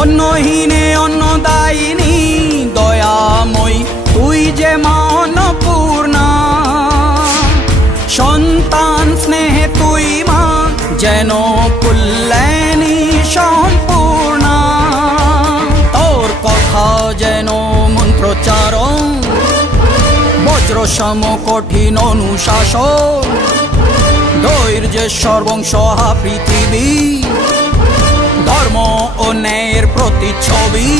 অন্নহীনে অন্নদায়িনী দয়াময়ী তুই যে মা অন্নপূর্ণা। সন্তান স্নেহে তুই মা যেন কল্যাণী সম্পূর্ণা। তোর কথা যেন মন্ত্রোচ্চারণ, বজ্র সম কঠিন অনুশাসন। ধৈর্যের সর্বংসহা পৃথিবী, ধর্ম ও ন্যায়ের প্রতিচ্ছবি।